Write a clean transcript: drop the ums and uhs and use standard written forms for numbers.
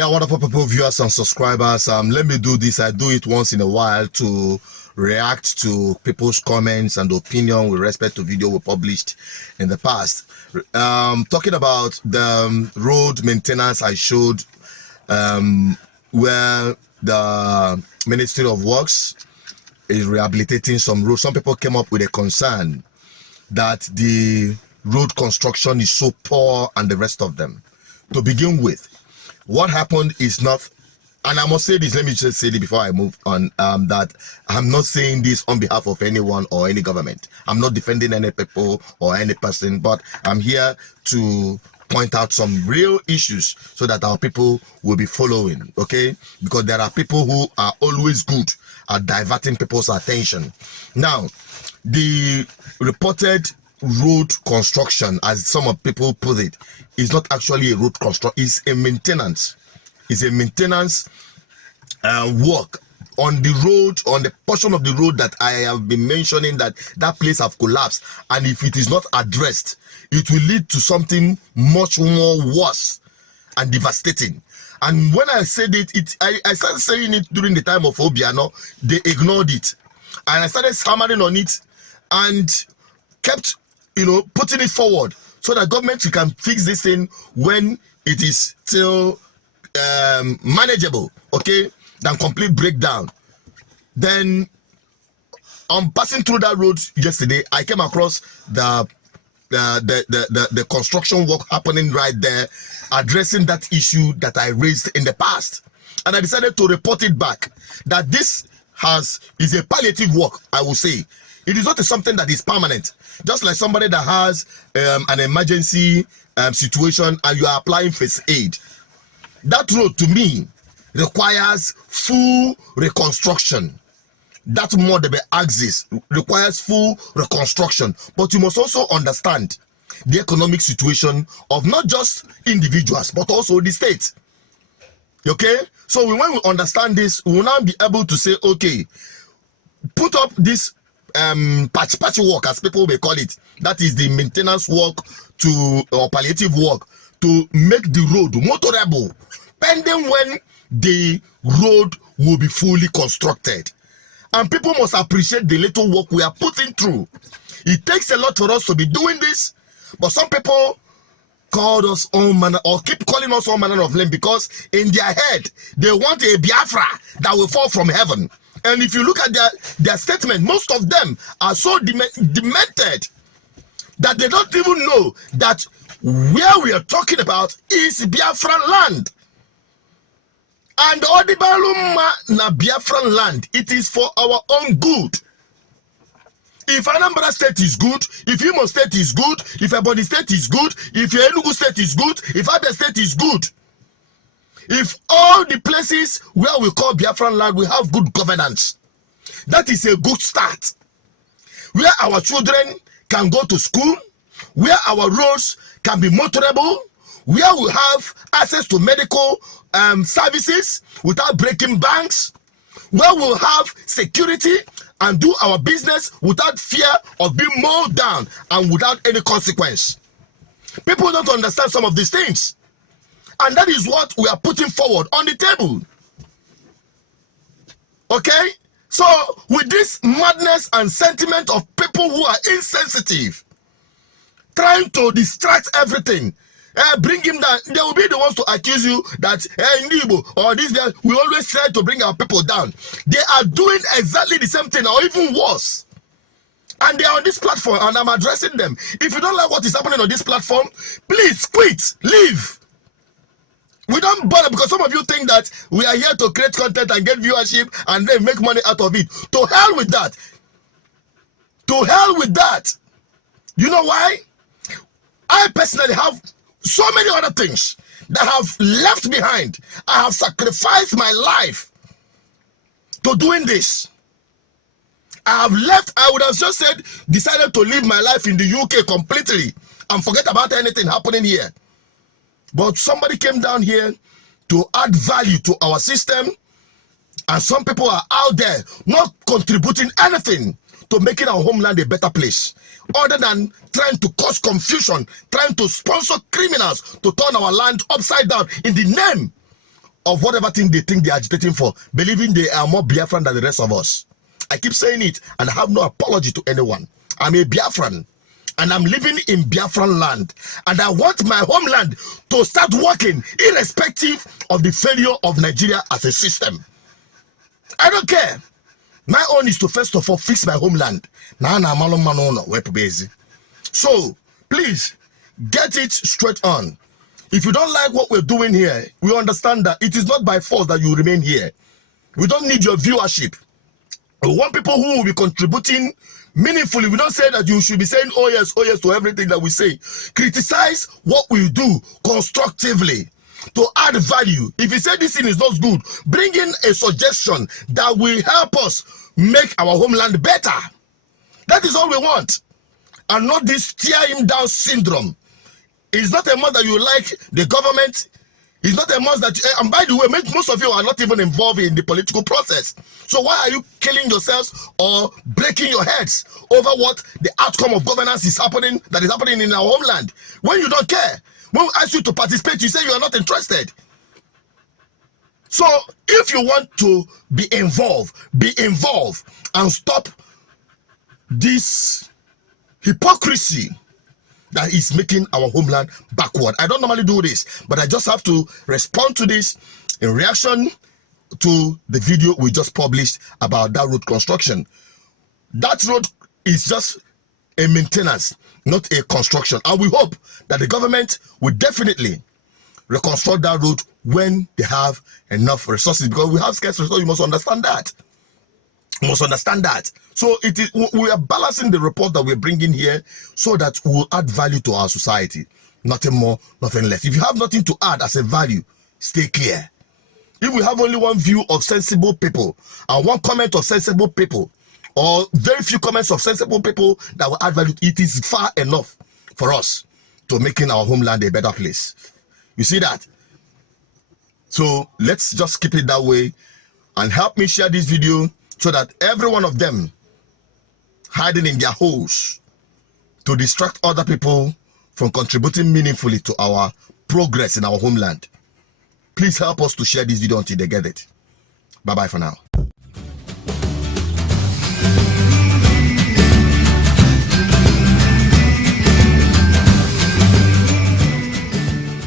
Yeah, wonderful people, viewers and subscribers. Let me do this. I do it once in a while to react to people's comments and opinion with respect to video we published in the past. Talking about the road maintenance I showed, where the Ministry of Works is rehabilitating some roads. Some people came up with a concern that the road construction is so poor and the rest of them. To begin with, what happened is not, and I must say this, let me just say it before I move on, that I'm not saying this on behalf of anyone or any government. I'm not defending any people or any person, but I'm here to point out some real issues so that our people will be following, okay? Because there are people who are always good at diverting people's attention. Now, the reported road construction, as some of people put it, is not actually a road construction, it's a maintenance. It's a maintenance work on the road, on the portion of the road that I have been mentioning that place have collapsed, and if it is not addressed, it will lead to something much more worse and devastating. And when I said it, I started saying it during the time of Obiano. They ignored it, and I started hammering on it and kept, putting it forward so that government can fix this thing when it is still manageable, okay, than complete breakdown. Then on passing through that road yesterday, I came across the construction work happening right there, addressing that issue that I raised in the past, and I decided to report it back that this is a palliative work. I will say it is not something that is permanent. Just like somebody that has an emergency situation and you are applying first aid, that road to me requires full reconstruction. That model axis requires full reconstruction, but you must also understand the economic situation of not just individuals but also the state. Okay, so when we understand this, we will now be able to say, okay, put up this patch work, as people may call it, that is the maintenance work or palliative work to make the road motorable, pending when the road will be fully constructed. And people must appreciate the little work we are putting through. It takes a lot for us to be doing this, but some people called us all manner, or keep calling us all manner of name, because in their head they want a Biafra that will fall from heaven. And if you look at their statement, most of them are so demented that they don't even know that where we are talking about is Biafran land. And Odibaluma na Biafran land, it is for our own good. If Anambra State is good, if Imo State is good, if Ebonyi State is good, if Enugu State is good, if Abia State is good, if all the places where we call Biafran land we have good governance, that is a good start. Where our children can go to school, where our roads can be motorable, where we have access to medical services without breaking banks, where we'll have security and do our business without fear of being mowed down and without any consequence. People don't understand some of these things. And that is what we are putting forward on the table. Okay? So, with this madness and sentiment of people who are insensitive, trying to distract everything, bring him down, they will be the ones to accuse you that Ndibo or this guy, we always try to bring our people down. They are doing exactly the same thing or even worse. And they are on this platform and I'm addressing them. If you don't like what is happening on this platform, please quit, leave. We don't bother, because some of you think that we are here to create content and get viewership and then make money out of it. To hell with that. To hell with that. You know why? I personally have so many other things that I have left behind. I have sacrificed my life to doing this. I have left, I would have just decided to live my life in the UK completely and forget about anything happening here. But somebody came down here to add value to our system, and some people are out there not contributing anything to making our homeland a better place, other than trying to cause confusion, trying to sponsor criminals to turn our land upside down in the name of whatever thing they think they're agitating for, believing they are more Biafran than the rest of us. I keep saying it, and I have no apology to anyone. I'm a Biafran, and I'm living in Biafran land, and I want my homeland to start working irrespective of the failure of Nigeria as a system. I don't care. My own is to first of all fix my homeland. So please get it straight on. If you don't like what we're doing here, we understand that it is not by force that you remain here. We don't need your viewership. We want people who will be contributing meaningfully. We don't say that you should be saying oh yes to everything that we say. Criticize what we do constructively to add value. If you say this thing is not good, bring in a suggestion that will help us make our homeland better. That is all we want, and not this tear him down syndrome. It's not a must that you like the government. It's not a must that and by the way, most of you are not even involved in the political process. So why are you killing yourselves or breaking your heads over what the outcome of governance is happening, that is happening in our homeland, when you don't care? When we ask you to participate, you say you are not interested. So if you want to be involved and stop this hypocrisy that is making our homeland backward. I don't normally do this, but I just have to respond to this in reaction to the video we just published about that road construction. That road is just a maintenance, not a construction. And we hope that the government will definitely reconstruct that road when they have enough resources, because we have scarce resources. You must understand that. So it is, we are balancing the report that we're bringing here so that we will add value to our society. Nothing more, nothing less. If you have nothing to add as a value, stay clear. If we have only one view of sensible people and one comment of sensible people, or very few comments of sensible people that will add value, it is far enough for us to making our homeland a better place. You see that? So let's just keep it that way, and help me share this video so that every one of them hiding in their holes to distract other people from contributing meaningfully to our progress in our homeland. Please help us to share this video until they get it. Bye-bye for now.